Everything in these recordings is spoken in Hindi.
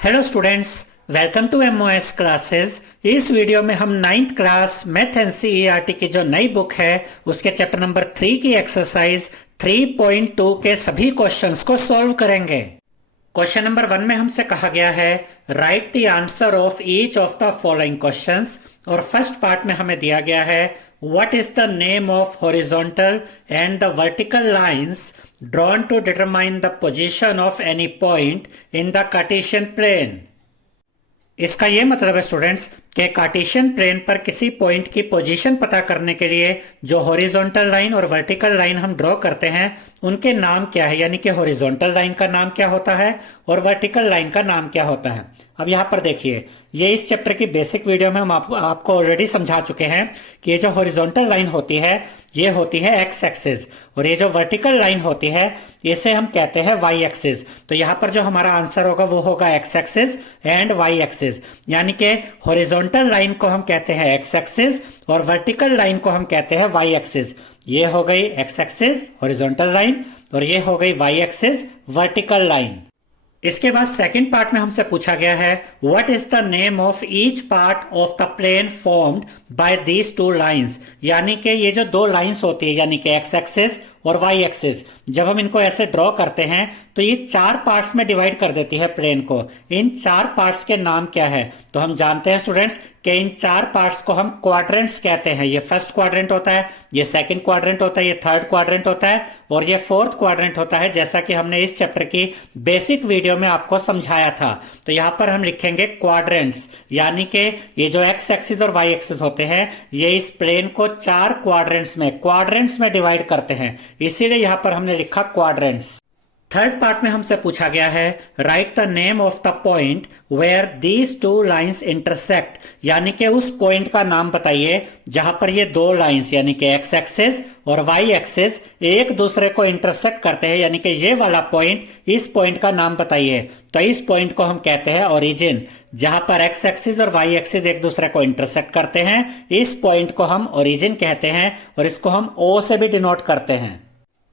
Hello students, welcome to MOS classes. इस वीडियो में हम नाइन्थ क्लास मैथ एनसीईआरटी की जो नई बुक है उसके चैप्टर नंबर 3 की एक्सरसाइज 3.2 के सभी क्वेश्चंस को सॉल्व करेंगे। क्वेश्चन नंबर 1 में हमसे कहा गया है write the answer of each of the following questions, और फर्स्ट पार्ट में हमें दिया गया है what is the name of horizontal and the vertical lines drawn to determine the position of any point in the Cartesian plane। इसका यह मतलब है स्टूडेंट्स कि कार्टेशियन प्लेन पर किसी पॉइंट की पोजीशन पता करने के लिए जो हॉरिजॉन्टल लाइन और वर्टिकल लाइन हम ड्रॉ करते हैं उनके नाम क्या है, यानी कि हॉरिजॉन्टल लाइन का नाम क्या होता है और वर्टिकल लाइन का नाम क्या होता है। अब यहाँ पर देखिए, ये इस चैप्टर की बेसिक वीडियो में हम आपको ऑलरेडी समझा चुके हैं कि ये जो हॉरिजॉन्टल लाइन होती है ये होती है एक्स एक्सिस, और ये जो वर्टिकल लाइन होती है इसे हम कहते हैं वाई एक्सिस। तो यहाँ पर जो हमारा आंसर होगा वो होगा X axis and Y axis, यानी कि हॉरिजॉन्टल लाइन को हम कहते हैं एक्स एक्सिस और वर्टिकल लाइन को हम कहते हैं वाई एक्सिस। ये हो गई एक्स एक्सिस हॉरिजॉन्टल लाइन और ये हो गई वाई एक्सिस वर्टिकल लाइन। इसके बाद सेकंड पार्ट में हमसे पूछा गया है what is the name of each part of the plane formed by these two lines, यानी कि ये जो दो लाइंस होती है यानी कि एक्स एक्सिस और वाई एक्सिस, जब हम इनको ऐसे ड्रॉ करते हैं तो ये चार पार्ट्स में डिवाइड कर देती है प्लेन को। इन चार पार्ट्स के नाम क्या है? तो हम जानते हैं स्टूडेंट्स कि इन चार पार्ट्स को हम क्वाड्रेंट्स कहते हैं। ये फर्स्ट क्वाड्रेंट होता है, ये सेकंड क्वाड्रेंट होता है, ये थर्ड क्वाड्रेंट होता है और ये फोर्थ क्वाड्रेंट होता है, जैसा कि हमने इस चैप्टर की बेसिक वीडियो में आपको समझाया था। तो यहां पर हम लिखेंगे क्वाड्रेंट्स, यानी कि ये जो एक्स एक्सिस और वाई एक्सिस होते हैं ये इस प्लेन को चार क्वाड्रेंट्स में डिवाइड करते हैं, इसीलिए यहां पर हमने लिखा क्वाड्रेंट्स। थर्ड पार्ट में हमसे पूछा गया है write the name of the point where these two lines intersect, यानी कि उस पॉइंट का नाम बताइए जहां पर ये दो लाइंस यानी कि एक्स एक्सिस और वाई एक्सिस एक दूसरे को इंटरसेक्ट करते हैं, यानी कि ये वाला पॉइंट, इस पॉइंट का नाम बताइए। तो इस पॉइंट को हम कहते हैं ओरिजिन। जहां पर एक्स एक्सिस और वाई एक्सिस एक दूसरे को इंटरसेक्ट करते हैं इस पॉइंट को हम ओरिजिन कहते हैं और इसको हम ओ से भी डिनोट करते हैं।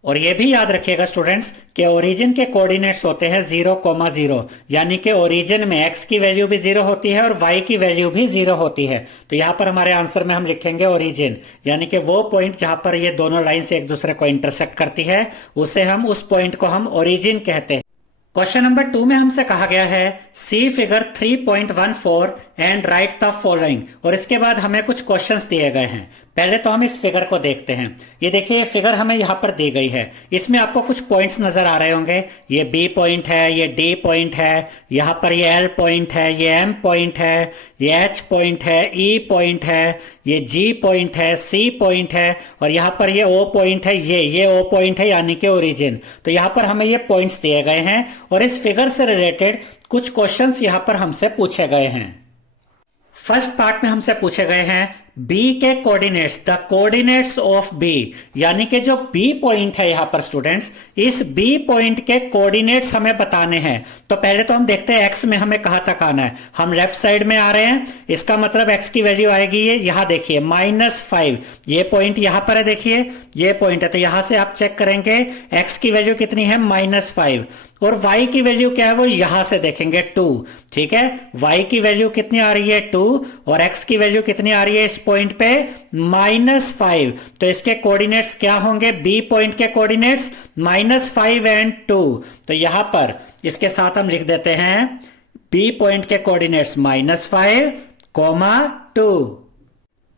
और ये भी याद रखिएगा स्टूडेंट्स कि ओरिजिन के कोऑर्डिनेट्स होते हैं 0,0, यानी कि ओरिजिन में x की वैल्यू भी 0 होती है और y की वैल्यू भी 0 होती है। तो यहाँ पर हमारे आंसर में हम लिखेंगे ओरिजिन, यानी कि वो पॉइंट जहां पर ये दोनों लाइन से एक दूसरे को इंटरसेक्ट करती है उसे हम उस पॉइंट को हम ओरिजिन कहते हैं। क्वेश्चन नंबर 2 में हमसे कहा गया है see figure 3.14 and write the following, और इसके बाद हमें कुछ क्वेश्चंस दिए गए हैं। पहले तो हम इस फिगर को देखते हैं। ये देखिए, ये फिगर हमें यहाँ पर दी गई है, इसमें आपको कुछ पॉइंट्स नजर आ रहे होंगे। ये बी पॉइंट है, ये डी पॉइंट है, यहाँ पर ये एल पॉइंट है, ये एम पॉइंट है, ये एच पॉइंट है, ई पॉइंट है, ये जी पॉइंट है, सी पॉइंट है और यहाँ पर ये ओ पॉइंट है। ये ओ पॉइंट है यानी कि ओरिजिन। तो यहाँ पर हमें ये पॉइंट्स दिए गए हैं और इस फिगर से रिलेटेड कुछ क्वेश्चंस यहाँ पर हमसे पूछे गए हैं। फर्स्ट पार्ट में हमसे पूछे गए हैं बी के coordinates, the coordinates of B, यानी कि जो बी पॉइंट है यहां पर स्टूडेंट्स, इस बी पॉइंट के कोऑर्डिनेट्स हमें बताने हैं। तो पहले तो हम देखते हैं एक्स में हमें कहां तक आना है। हम लेफ्ट साइड में आ रहे हैं, इसका मतलब एक्स की वैल्यू आएगी ये यहां देखिए -5। ये पॉइंट यहां पर है, देखिए ये पॉइंट है, तो यहां से आप चेक करेंगे एक्स की वैल्यू कितनी है -5 और y की वैल्यू क्या है वो यहां से देखेंगे 2। ठीक है, y की वैल्यू कितनी आ रही है 2 और x की वैल्यू कितनी आ रही है इस पॉइंट पे -5। तो इसके कोऑर्डिनेट्स क्या होंगे? b पॉइंट के कोऑर्डिनेट्स -5 एंड 2। तो यहां पर इसके साथ हम लिख देते हैं b पॉइंट के कोऑर्डिनेट्स -5, 2।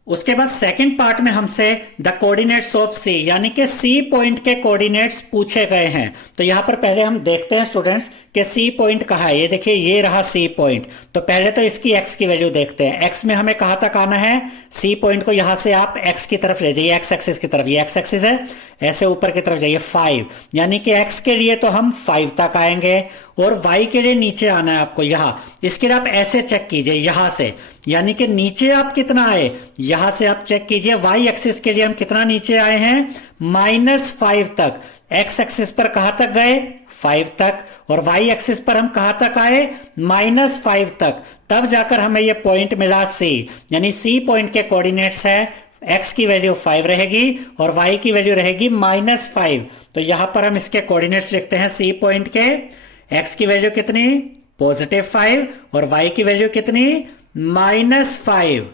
उसके बाद सेकंड पार्ट में हमसे द कोऑर्डिनेट्स ऑफ सी, यानी कि सी पॉइंट के कोऑर्डिनेट्स पूछे गए हैं। तो यहां पर पहले हम देखते हैं स्टूडेंट्स कि सी पॉइंट कहां है। ये देखिए, ये रहा सी पॉइंट। तो पहले तो इसकी एक्स की वैल्यू देखते हैं। एक्स में हमें कहां तक आना है? सी पॉइंट को यहां से आप एक्स की तरफ ले जाइए, एक्स एक्सिस की तरफ। ये एक्स एक्सिस है, ऐसे ऊपर की तरफ जाइए 5, यानी कि एक्स के लिए तो हम 5 तक आएंगे और वाई के लिए नीचे आना है आपको यहां। इसके लिए आप ऐसे चेक कीजिए यहां से, यानी कि नीचे आप कितना आए, यहां से आप चेक कीजिए वाई एक्सिस के लिए हम कितना नीचे आए हैं -5 तक। एक्स एक्सिस पर कहां तक गए? 5 तक। और वाई एक्सिस पर हम कहां तक आए? -5 तक। तब जाकर हमें यह पॉइंट मिला सी, यानी सी पॉइंट के कोऑर्डिनेट्स है x की वैल्यू 5 रहेगी और y की वैल्यू रहेगी -5। तो यहां पर हम इसके कोऑर्डिनेट्स लिखते हैं सी पॉइंट के। x की वैल्यू कितनी +5 और y की वैल्यू कितनी, -5।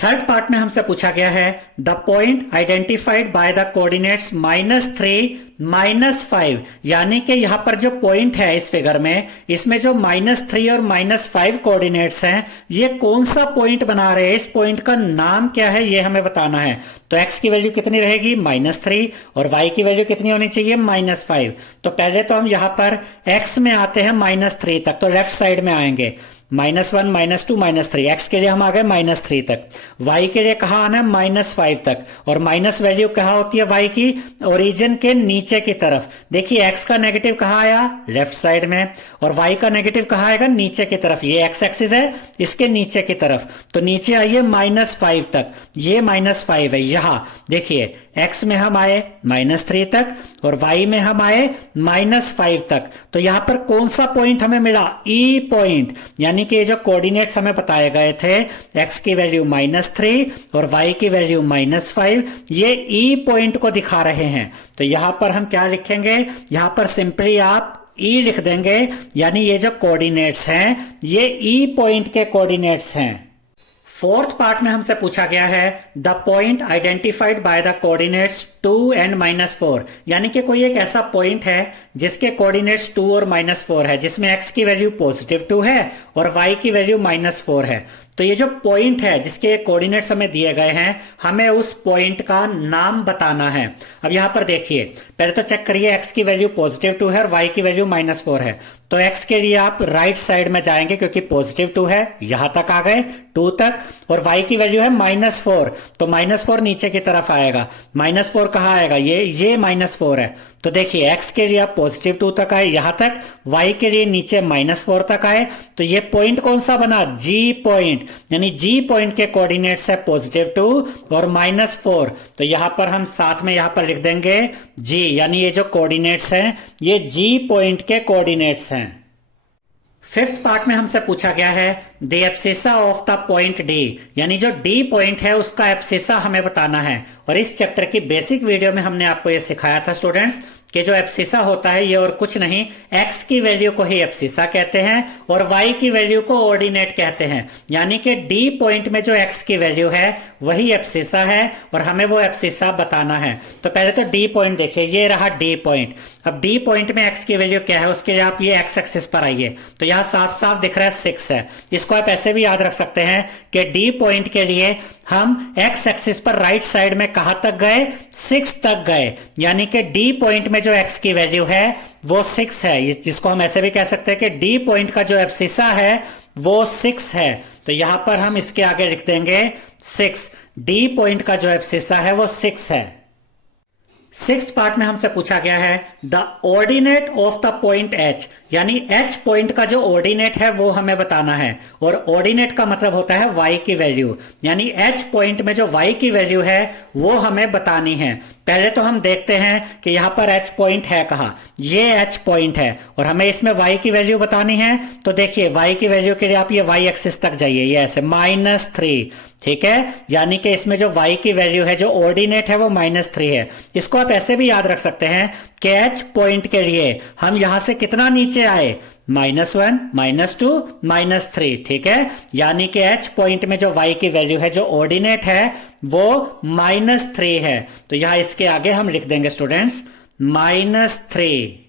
थर्ड पार्ट में हमसे पूछा गया है the point identified by the coordinates -3 -5, यानी कि यहां पर जो पॉइंट है इस फिगर में, इसमें जो -3 और -5 कोऑर्डिनेट्स हैं, ये कौन सा पॉइंट बना रहे हैं, इस पॉइंट का नाम क्या है, ये हमें बताना है। तो x की वैल्यू कितनी रहेगी, -3, और y की वैल्यू कितनी होनी चाहिए, -5। तो पहले तो हम यहां पर x में आते हैं -3 तक, तो लेफ्ट साइड में आएंगे, -1 -2 -3, x के लिए हम आ गए -3 तक, y के लिए कहा आना है -5 तक, और माइनस वैल्यू कहाँ होती है y की, ओरिजिन के नीचे की तरफ। देखिए x का नेगेटिव कहाँ आया, लेफ्ट साइड में, और y का नेगेटिव कहाँ आएगा, नीचे की तरफ। ये x एक्सिस है, इसके नीचे की तरफ, तो नीचे आइए -5 तक, ये -5 है। यहां देखिए x में हम आए -3 तक और y में हम आए -5 तक, तो यहां पर कौन सा पॉइंट हमें मिला, E पॉइंट, यानी कि ये जो कोऑर्डिनेट्स हमें बताए गए थे, x की वैल्यू -3 और y की वैल्यू -5, ये E पॉइंट को दिखा रहे हैं। तो यहां पर हम क्या लिखेंगे, यहां पर सिंपली आप E लिख देंगे, यानी ये जो कोऑर्डिनेट्स हैं ये E पॉइंट के कोऑर्डिनेट्स हैं। फोर्थ पार्ट में हमसे पूछा गया है the point identified by the coordinates 2 and -4, यानी कि कोई एक ऐसा पॉइंट है जिसके कोऑर्डिनेट्स 2 और -4 है, जिसमें x की वैल्यू +2 है और y की वैल्यू -4 है। तो ये जो पॉइंट है जिसके कोऑर्डिनेट्स हमें दिए गए हैं, हमें उस पॉइंट का नाम बताना है। अब यहां पर देखिए, पहले तो चेक करिए x की वैल्यू +2 है और y की वैल्यू -4 है, तो x के लिए आप राइट साइड में जाएंगे क्योंकि +2 है, यहां तक आ गए 2 तक, और y की वैल्यू है -4, तो -4 नीचे की तरफ आएगा। -4 कहाँ आएगा, ये -4 है, तो देखिए x के लिए आप +2 तक आए यहां तक, y के लिए नीचे -4 तक आए, तो ये पॉइंट कौन सा बना, G पॉइंट, यानी G पॉइंट के कोऑर्डिनेट्स है +2 और -4। तो यहां पर हम साथ में यहां पर लिख देंगे G, यानी ये जो कोऑर्डिनेट्स हैं ये G पॉइंट के कोऑर्डिनेट्स हैं। फिफ्थ पार्ट में हमसे पूछा गया है the abscissa of the point D, यानी जो D पॉइंट है उसका एब्सिसा हमें बताना है। और इस चैप्टर की बेसिक वीडियो में हमने आपको ये सिखाया था स्टूडेंट्स कि जो एब्सिसा होता है ये और कुछ नहीं, x की वैल्यू को ही एब्सिसा कहते हैं और y की वैल्यू को ऑर्डिनेट कहते हैं, यानी कि D पॉइंट में जो x की वैल्यू है वही एब्सिसा है और हमें वो एब्सिसा बताना है। तो पहले तो D पॉइंट देखिए, ये रहा D पॉइंट। अब D पॉइंट में x की वैल्यू क्या है, उसके लिए आप ये x एक्सिस पर आइए, तो यहाँ साफ साफ दिख रहा है 6 है। इसको आप ऐसे भी याद रख सकते हैं कि D पॉइंट के लिए हम x एक्सिस पर राइट साइड में कहां तक गए, 6 तक गए, यानी कि D पॉइंट में जो x की वैल्यू है वो 6 है, जिसको हम ऐसे भी कह सकते हैं कि D पॉइंट का जो एब्सिसा है वो 6 है। तो यहां पर हम इसके आगे लिख देंगे 6, D पॉइंट का जो एब्सिसा है वो 6 है। सिक्स्थ पार्ट में हमसे पूछा गया है the ordinate of the point H, यानी H पॉइंट का जो ऑर्डिनेट है वो हमें बताना है, और ऑर्डिनेट का मतलब होता है y की वैल्यू, यानी H पॉइंट में जो y की वैल्यू है वो हमें बतानी है। पहले तो हम देखते हैं कि यहां पर H पॉइंट है कहाँ, ये H पॉइंट है और हमें इसमें y की वैल्यू बतानी है। तो देखिए y की वैल्यू के लिए आप ये y एक्सिस तक जाइए, ये ऐसे -3, ठीक है, यानी कि इसमें जो y की वैल्यू है जो ऑर्डिनेट है वो -3 है। इसको आप ऐसे भी याद रख सकते हैं कि H पॉइंट के लिए हम यहां से कितना नीचे आए, -1 -2 -3, ठीक है, यानी कि H पॉइंट में जो y की वैल्यू है जो ऑर्डिनेट है वो -3 है। तो यहां इसके आगे हम लिख देंगे स्टूडेंट्स -3।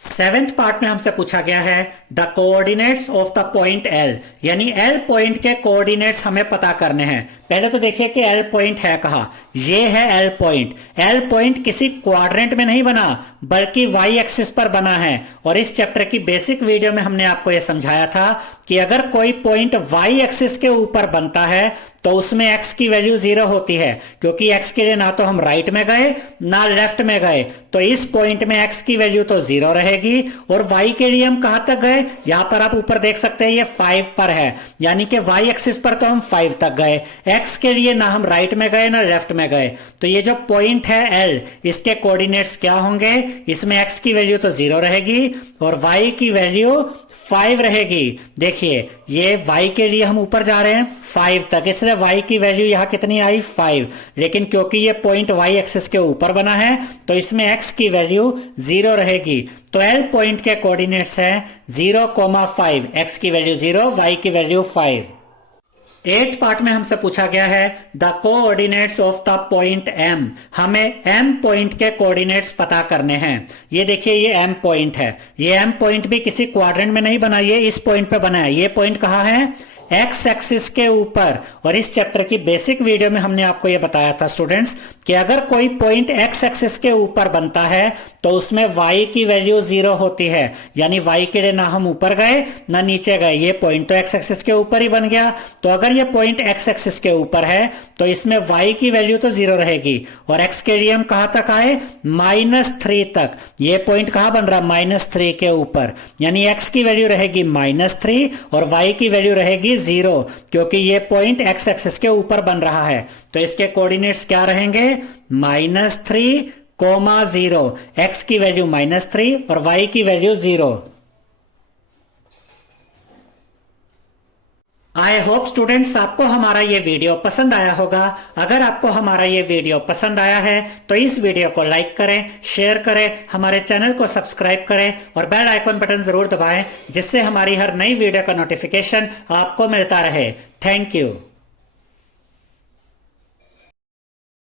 सेवेंथ पार्ट में हमसे पूछा गया है the coordinates of the point L, यानी L पॉइंट के कोऑर्डिनेट्स हमें पता करने हैं। पहले तो देखिए कि L पॉइंट है कहाँ, ये है L पॉइंट। L पॉइंट किसी क्वाड्रेंट में नहीं बना बल्कि y एक्सिस पर बना है, और इस चैप्टर की बेसिक वीडियो में हमने आपको यह समझाया था कि अगर कोई पॉइंट y एक्सिस के ऊपर बनता है तो उसमें x की वैल्यू 0 होती है, क्योंकि x के लिए ना तो हम राइट में गए ना लेफ्ट में गए, तो इस पॉइंट में x की वैल्यू तो 0 रहेगी। और y के लिए हम कहां तक गए, यहां पर आप ऊपर देख सकते हैं ये 5 पर है, यानी कि y एक्सिस पर तो हम 5 तक गए, x के लिए ना हम राइट में गए ना लेफ्ट में गए। तो ये जो पॉइंट है L, इसके कोऑर्डिनेट्स क्या होंगे, इसमें x की वैल्यू तो 0 रहेगी और y की वैल्यू 5 रहेगी। देखिए ये y के लिए हम ऊपर जा रहे हैं 5 तक, इसलिए दूसरे y की वैल्यू यहाँ कितनी आई 5, लेकिन क्योंकि ये पॉइंट y एक्सिस के ऊपर बना है तो इसमें x की वैल्यू 0 रहेगी। तो L पॉइंट के कोऑर्डिनेट्स हैं 0,5, x की वैल्यू 0, y की वैल्यू 5। 8 पार्ट में हमसे पूछा गया है the coordinates of the point M। हमें M पॉइंट के कोऑर्डिनेट्स पता करने हैं। ये देखिए ये M पॉइंट है, ये M पॉइंट भी किसी क्वाड्रेंट में नहीं बना, ये इस पॉइंट पे बना है। ये पॉइंट कहाँ है? एक्स एक्सिस के ऊपर। और इस चैप्टर की बेसिक वीडियो में हमने आपको यह बताया था स्टूडेंट्स कि अगर कोई पॉइंट एक्स एक्सिस के ऊपर बनता है तो उसमें y की वैल्यू 0 होती है, यानी y के लिए ना हम ऊपर गए ना नीचे गए। ये पॉइंट तो एक्स एक्सिस के ऊपर ही बन गया। तो अगर ये पॉइंट एक्स एक्सिस के ऊपर है तो इसमें y की वैल्यू तो 0 रहेगी। और x के लिए हम कहां तक आए? -3 तक। ये पॉइंट कहां बन रहा? -3 के ऊपर, यानी x की वैल्यू रहेगी -3 और y की वैल्यू रहेगी 0, क्योंकि ये पॉइंट x एक्सिस के ऊपर बन रहा है। तो इसके कोऑर्डिनेट्स क्या रहेंगे? -3, 0, x की वैल्यू -3 और y की वैल्यू 0। आई होप स्टूडेंट्स आपको हमारा ये वीडियो पसंद आया होगा। अगर आपको हमारा ये वीडियो पसंद आया है तो इस वीडियो को लाइक करें, शेयर करें, हमारे चैनल को सब्सक्राइब करें और बेल आइकन बटन जरूर दबाएं, जिससे हमारी हर नई वीडियो का नोटिफिकेशन आपको मिलता रहे। Thank you.